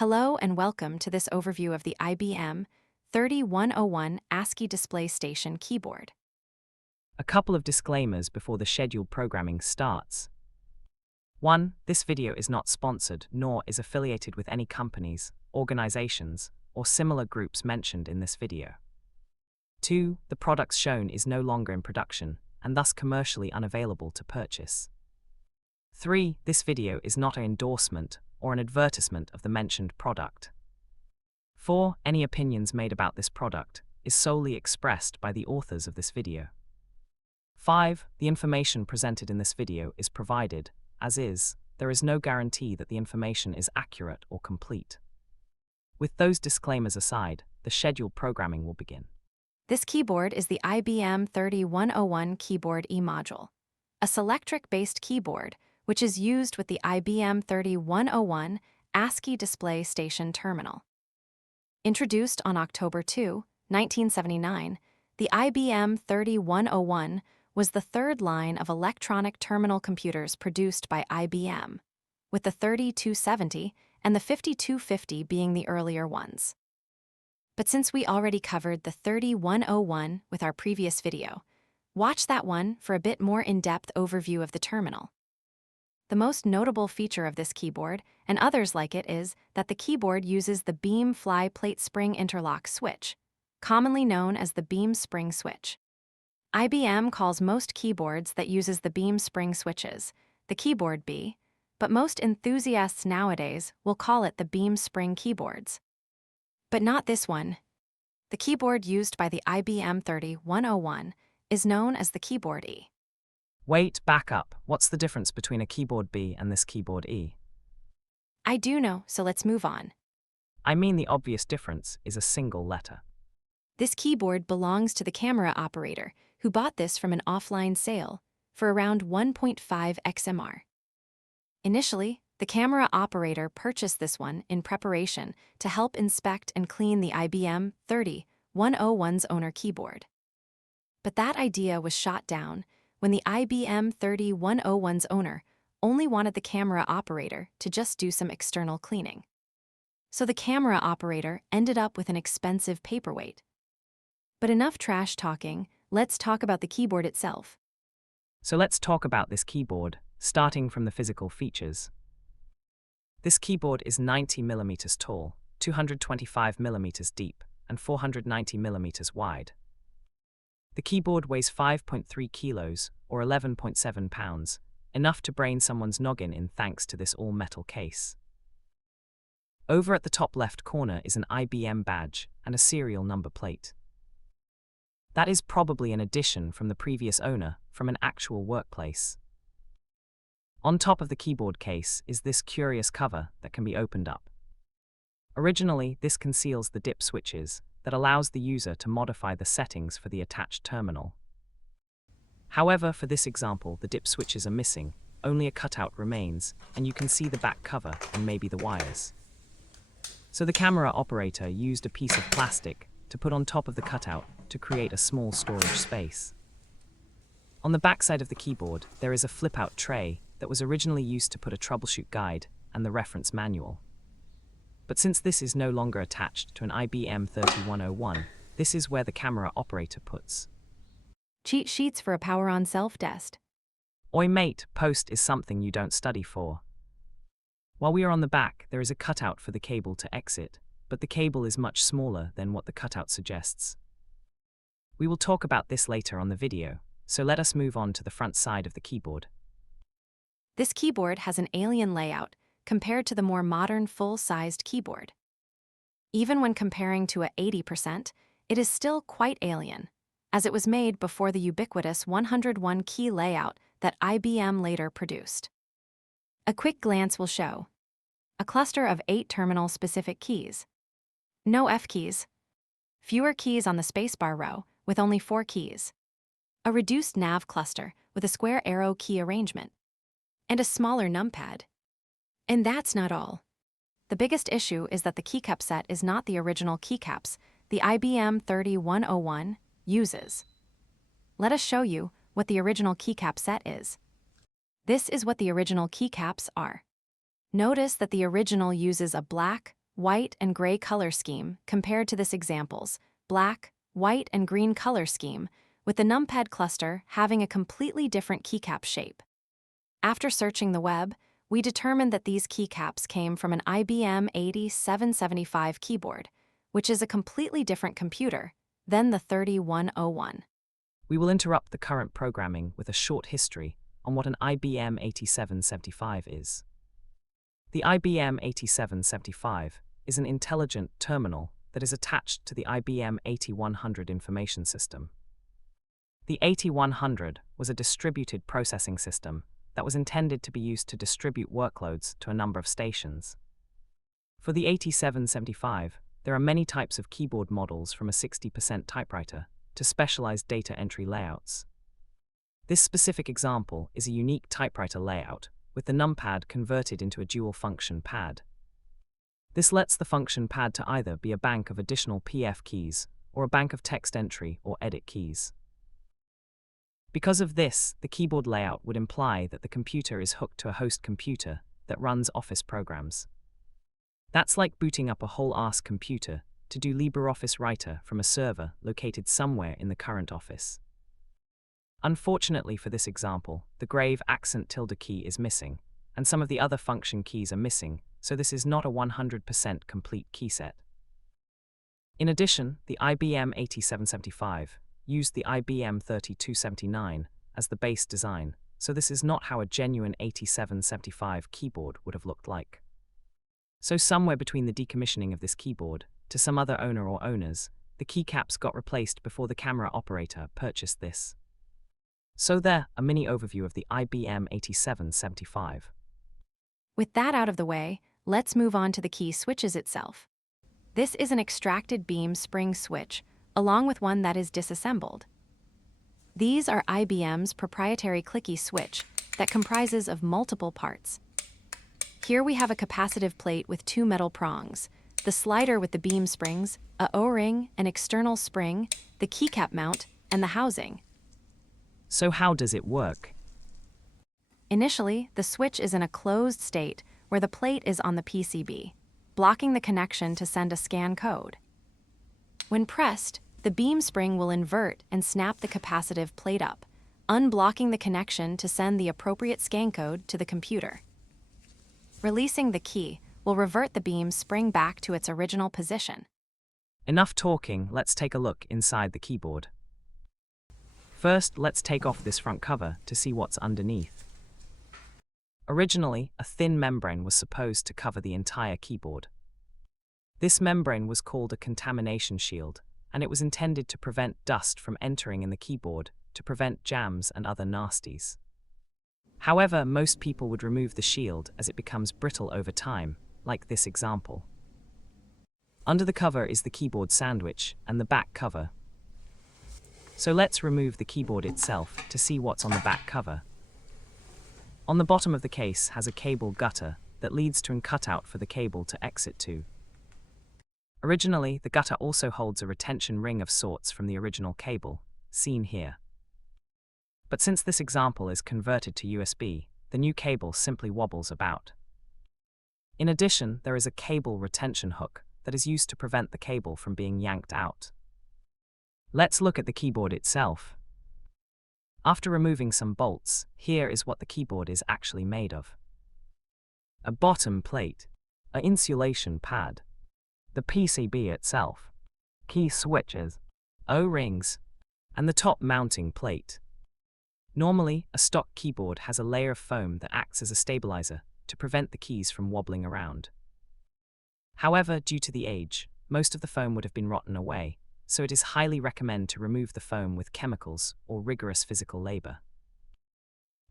Hello and welcome to this overview of the IBM 3101 ASCII Display Station Keyboard. A couple of disclaimers before the scheduled programming starts. 1. This video is not sponsored nor is affiliated with any companies, organizations, or similar groups mentioned in this video. 2. The product shown is no longer in production and thus commercially unavailable to purchase. 3. This video is not an endorsement or an advertisement of the mentioned product. 4. Any opinions made about this product is solely expressed by the authors of this video. 5. The information presented in this video is provided, as is, there is no guarantee that the information is accurate or complete. With those disclaimers aside, the scheduled programming will begin. This keyboard is the IBM 3101 Keyboard E module, a Selectric-based keyboard which is used with the IBM 3101 ASCII Display Station Terminal. Introduced on October 2, 1979, the IBM 3101 was the third line of electronic terminal computers produced by IBM, with the 3270 and the 5250 being the earlier ones. But since we already covered the 3101 with our previous video, watch that one for a bit more in-depth overview of the terminal. The most notable feature of this keyboard, and others like it, is that the keyboard uses the beam fly plate spring interlock switch, commonly known as the beam spring switch. IBM calls most keyboards that uses the beam spring switches the keyboard B, but most enthusiasts nowadays will call it the beam spring keyboards. But not this one. The keyboard used by the IBM 3101 is known as the keyboard E. Wait, back up. What's the difference between a keyboard B and this keyboard E? I do know, so let's move on. I mean, the obvious difference is a single letter. This keyboard belongs to the camera operator, who bought this from an offline sale for around 1.5 XMR. Initially, the camera operator purchased this one in preparation to help inspect and clean the IBM 3101's owner keyboard. But that idea was shot down when the IBM 3101's owner only wanted the camera operator to just do some external cleaning. So the camera operator ended up with an expensive paperweight. But enough trash talking, let's talk about the keyboard itself. So let's talk about this keyboard, starting from the physical features. This keyboard is 90 mm tall, 225 mm deep, and 490 mm wide. The keyboard weighs 5.3 kilos, or 11.7 pounds, enough to brain someone's noggin in thanks to this all-metal case. Over at the top left corner is an IBM badge and a serial number plate. That is probably an addition from the previous owner from an actual workplace. On top of the keyboard case is this curious cover that can be opened up. Originally, this conceals the dip switches that allows the user to modify the settings for the attached terminal. However, for this example, the dip switches are missing, only a cutout remains, and you can see the back cover and maybe the wires. So the camera operator used a piece of plastic to put on top of the cutout to create a small storage space. On the back side of the keyboard, there is a flip-out tray that was originally used to put a troubleshoot guide and the reference manual. But since this is no longer attached to an IBM 3101, this is where the camera operator puts Cheat sheets for a power-on self-test. Oi mate, post is something you don't study for. While we are on the back, there is a cutout for the cable to exit, but the cable is much smaller than what the cutout suggests. We will talk about this later on the video, so let us move on to the front side of the keyboard. This keyboard has an alien layout compared to the more modern full-sized keyboard. Even when comparing to a 80%, it is still quite alien, as it was made before the ubiquitous 101 key layout that IBM later produced. A quick glance will show a cluster of 8 terminal-specific keys, no F keys, fewer keys on the spacebar row with only 4 keys, a reduced nav cluster with a square arrow key arrangement, and a smaller numpad. And that's not all. The biggest issue is that the keycap set is not the original keycaps the IBM 3101 uses. Let us show you what the original keycap set is. This is what the original keycaps are. Notice that the original uses a black, white, and gray color scheme compared to this example's black, white, and green color scheme, with the numpad cluster having a completely different keycap shape. After searching the web, we determined that these keycaps came from an IBM 8775 keyboard, which is a completely different computer than the 3101. We will interrupt the current programming with a short history on what an IBM 8775 is. The IBM 8775 is an intelligent terminal that is attached to the IBM 8100 information system. The 8100 was a distributed processing system that was intended to be used to distribute workloads to a number of stations. For the 8775, there are many types of keyboard models, from a 60% typewriter to specialized data entry layouts. This specific example is a unique typewriter layout with the numpad converted into a dual-function pad. This lets the function pad to either be a bank of additional PF keys or a bank of text entry or edit keys. Because of this, the keyboard layout would imply that the computer is hooked to a host computer that runs Office programs. That's like booting up a whole ASCII computer to do LibreOffice Writer from a server located somewhere in the current Office. Unfortunately for this example, the grave accent tilde key is missing, and some of the other function keys are missing, so this is not a 100% complete key set. In addition, the IBM 8775 used the IBM 3279 as the base design, so this is not how a genuine 8775 keyboard would have looked like. So somewhere between the decommissioning of this keyboard to some other owner or owners, the keycaps got replaced before the camera operator purchased this. So there, a mini overview of the IBM 8775. With that out of the way, let's move on to the key switches itself. This is an extracted beam spring switch, along with one that is disassembled. These are IBM's proprietary clicky switch that comprises of multiple parts. Here we have a capacitive plate with two metal prongs, the slider with the beam springs, a O-ring, an external spring, the keycap mount, and the housing. So how does it work? Initially, the switch is in a closed state where the plate is on the PCB, blocking the connection to send a scan code. When pressed, the beam spring will invert and snap the capacitive plate up, unblocking the connection to send the appropriate scan code to the computer. Releasing the key will revert the beam spring back to its original position. Enough talking, let's take a look inside the keyboard. First, let's take off this front cover to see what's underneath. Originally, a thin membrane was supposed to cover the entire keyboard. This membrane was called a contamination shield, and it was intended to prevent dust from entering in the keyboard to prevent jams and other nasties. However, most people would remove the shield as it becomes brittle over time, like this example. Under the cover is the keyboard sandwich and the back cover. So let's remove the keyboard itself to see what's on the back cover. On the bottom of the case has a cable gutter that leads to a cutout for the cable to exit to. Originally, the gutter also holds a retention ring of sorts from the original cable, seen here. But since this example is converted to USB, the new cable simply wobbles about. In addition, there is a cable retention hook that is used to prevent the cable from being yanked out. Let's look at the keyboard itself. After removing some bolts, here is what the keyboard is actually made of. A bottom plate, an insulation pad, the PCB itself, key switches, O-rings, and the top mounting plate. Normally, a stock keyboard has a layer of foam that acts as a stabilizer to prevent the keys from wobbling around. However, due to the age, most of the foam would have been rotten away, so it is highly recommended to remove the foam with chemicals or rigorous physical labor.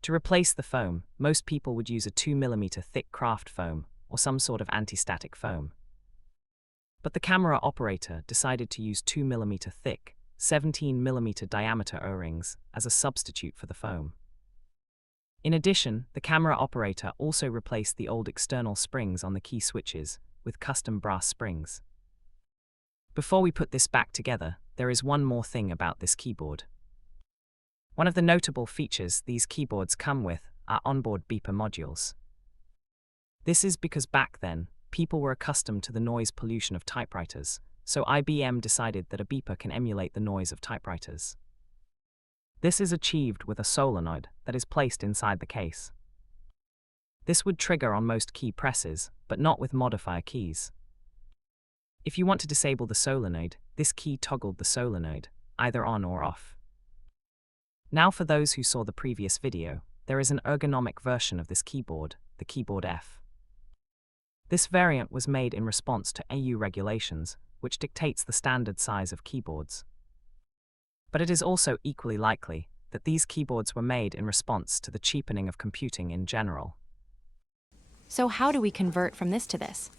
To replace the foam, most people would use a 2mm thick craft foam or some sort of anti-static foam. But the camera operator decided to use 2mm thick, 17mm diameter O-rings as a substitute for the foam. In addition, the camera operator also replaced the old external springs on the key switches with custom brass springs. Before we put this back together, there is one more thing about this keyboard. One of the notable features these keyboards come with are onboard beeper modules. This is because back then, people were accustomed to the noise pollution of typewriters, so IBM decided that a beeper can emulate the noise of typewriters. This is achieved with a solenoid that is placed inside the case. This would trigger on most key presses, but not with modifier keys. If you want to disable the solenoid, this key toggled the solenoid, either on or off. Now for those who saw the previous video, there is an ergonomic version of this keyboard, the Keyboard F. This variant was made in response to AU regulations, which dictates the standard size of keyboards. But it is also equally likely that these keyboards were made in response to the cheapening of computing in general. So how do we convert from this to this?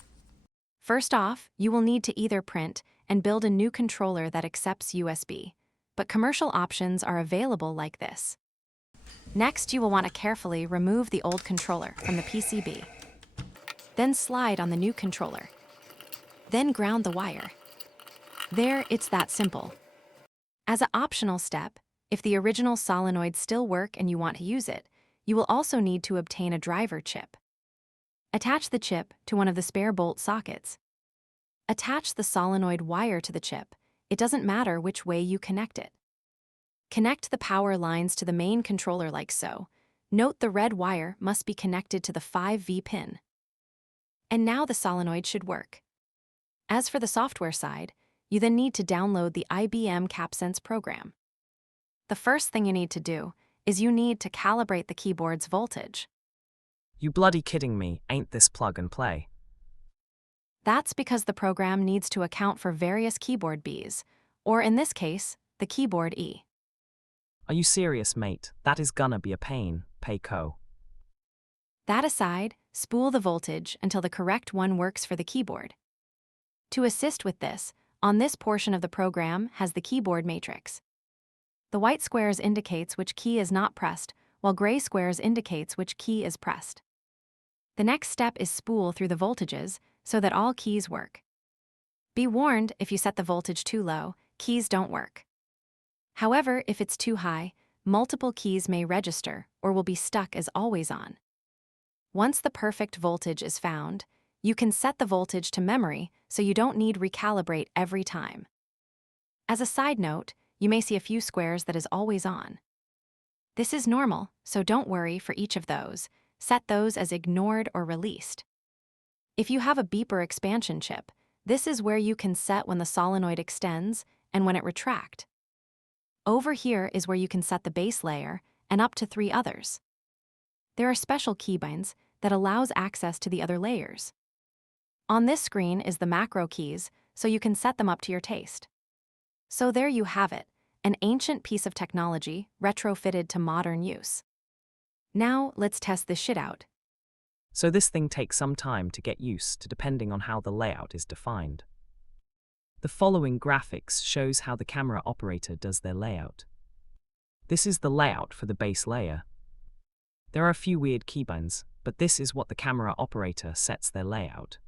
First off, you will need to either print and build a new controller that accepts USB, but commercial options are available like this. Next, you will want to carefully remove the old controller from the PCB. Then slide on the new controller. Then ground the wire. There, it's that simple. As an optional step, if the original solenoids still work and you want to use it, you will also need to obtain a driver chip. Attach the chip to one of the spare bolt sockets. Attach the solenoid wire to the chip. It doesn't matter which way you connect it. Connect the power lines to the main controller like so. Note the red wire must be connected to the 5V pin. And now the solenoid should work. As for the software side, you then need to download the IBM CapSense program. The first thing you need to do is you need to calibrate the keyboard's voltage. You bloody kidding me, ain't this plug and play? That's because the program needs to account for various keyboard Bs, or in this case, the keyboard E. Are you serious, mate? That is gonna be a pain, payco. That aside, spool the voltage until the correct one works for the keyboard. To assist with this, on this portion of the program has the keyboard matrix. The white squares indicates which key is not pressed, while gray squares indicates which key is pressed. The next step is spool through the voltages so that all keys work. Be warned, if you set the voltage too low, keys don't work. However, if it's too high, multiple keys may register or will be stuck as always on. Once the perfect voltage is found, you can set the voltage to memory so you don't need recalibrate every time. As a side note, you may see a few squares that is always on. This is normal, so don't worry for each of those. Set those as ignored or released. If you have a beeper expansion chip, this is where you can set when the solenoid extends and when it retracts. Over here is where you can set the base layer and up to 3 others. There are special keybinds that allows access to the other layers. On this screen is the macro keys, so you can set them up to your taste. So there you have it, an ancient piece of technology retrofitted to modern use. Now let's test this shit out. So this thing takes some time to get used to depending on how the layout is defined. The following graphics shows how the camera operator does their layout. This is the layout for the base layer. There are a few weird keybinds, but this is what the camera operator sets their layout.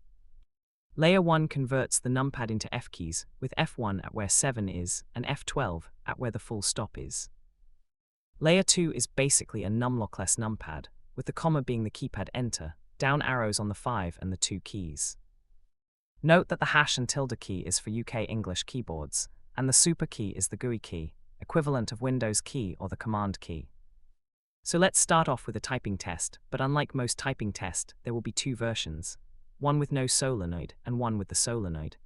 Layer 1 converts the numpad into F keys, with F1 at where 7 is and F12 at where the full stop is. Layer 2 is basically a numlockless numpad, with the comma being the keypad enter, down arrows on the 5 and the 2 keys. Note that the hash and tilde key is for UK English keyboards, and the super key is the GUI key, equivalent of Windows key or the command key. So let's start off with a typing test, but unlike most typing tests, there will be 2 versions, one with no solenoid and one with the solenoid.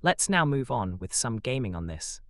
Let's now move on with some gaming on this.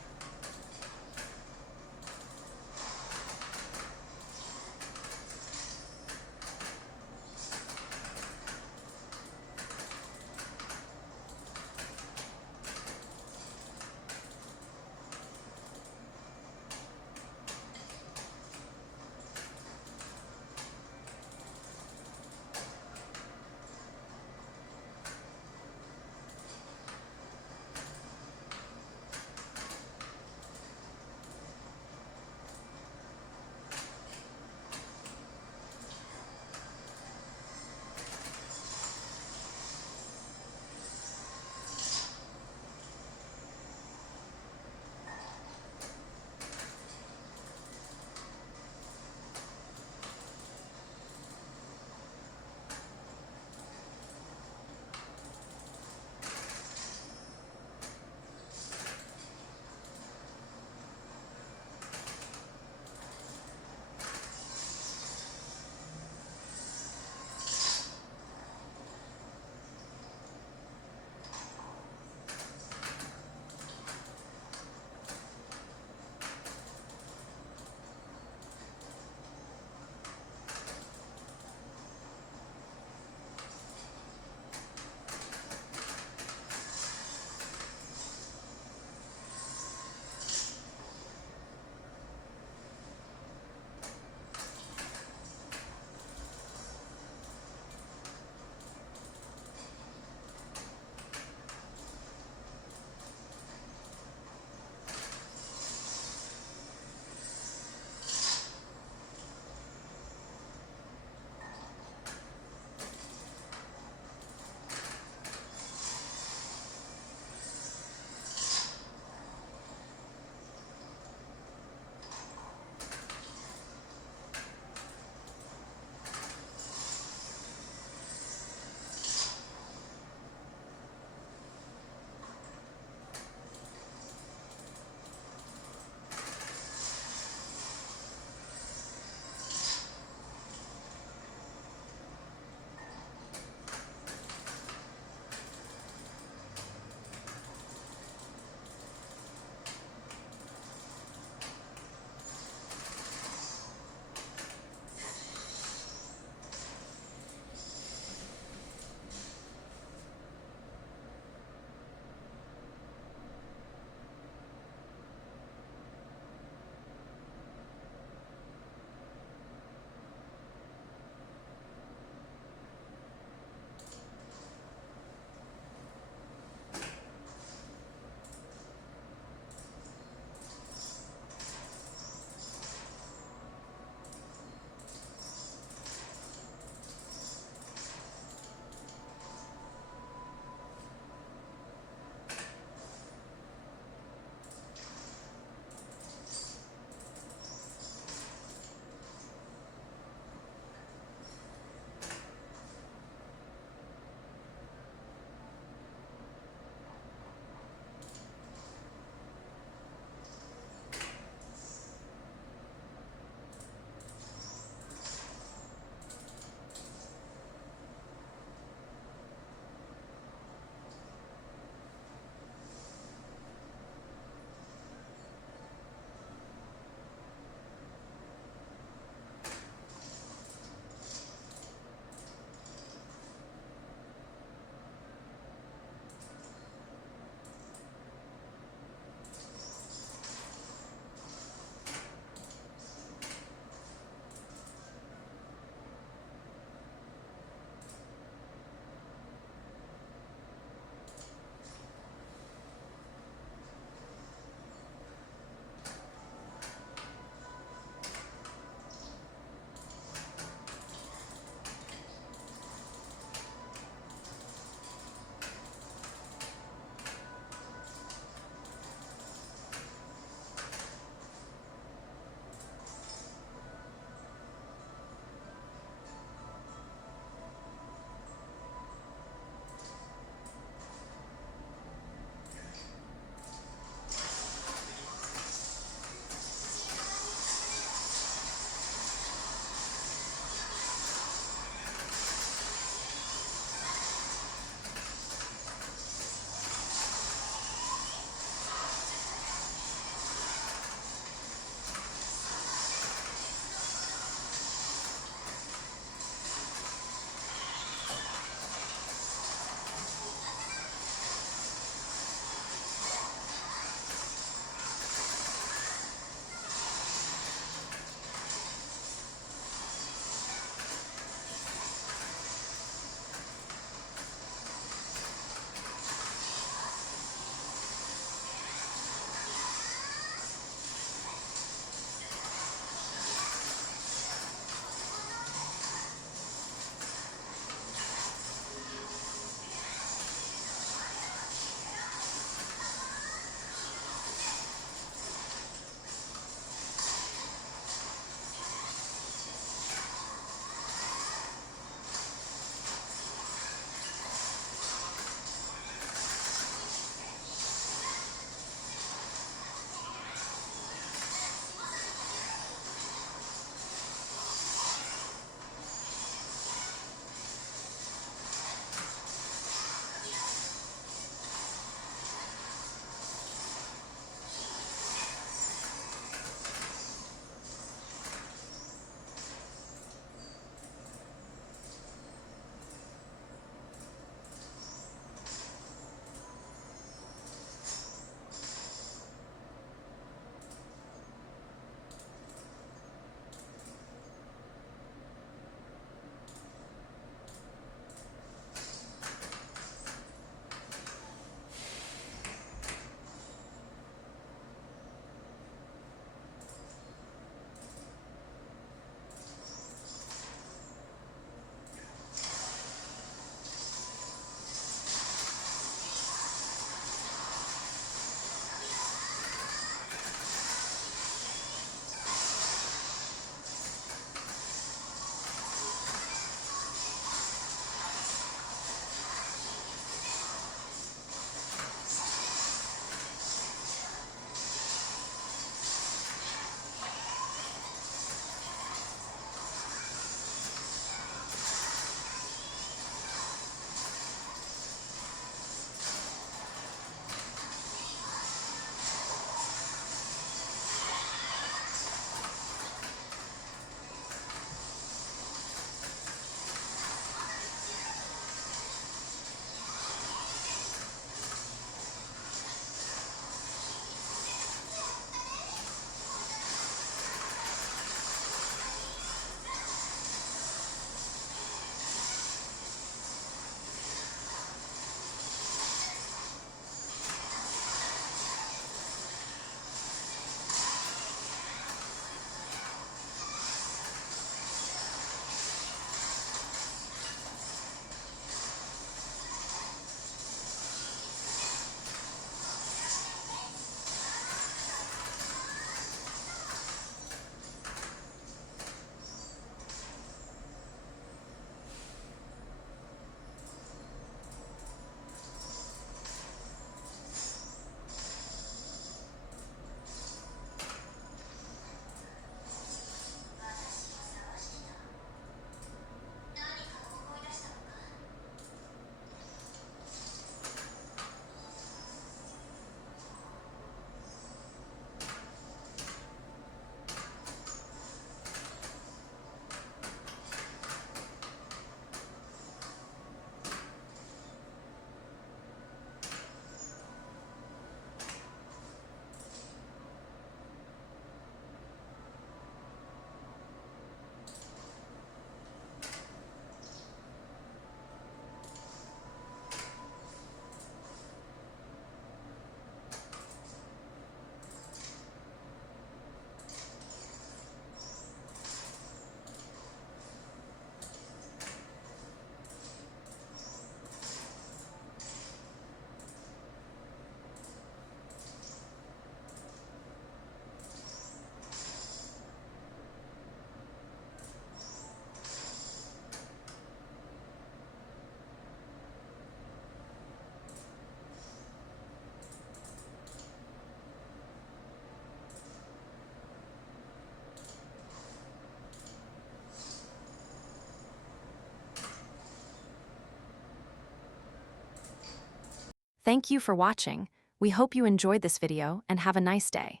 Thank you for watching. We hope you enjoyed this video and have a nice day.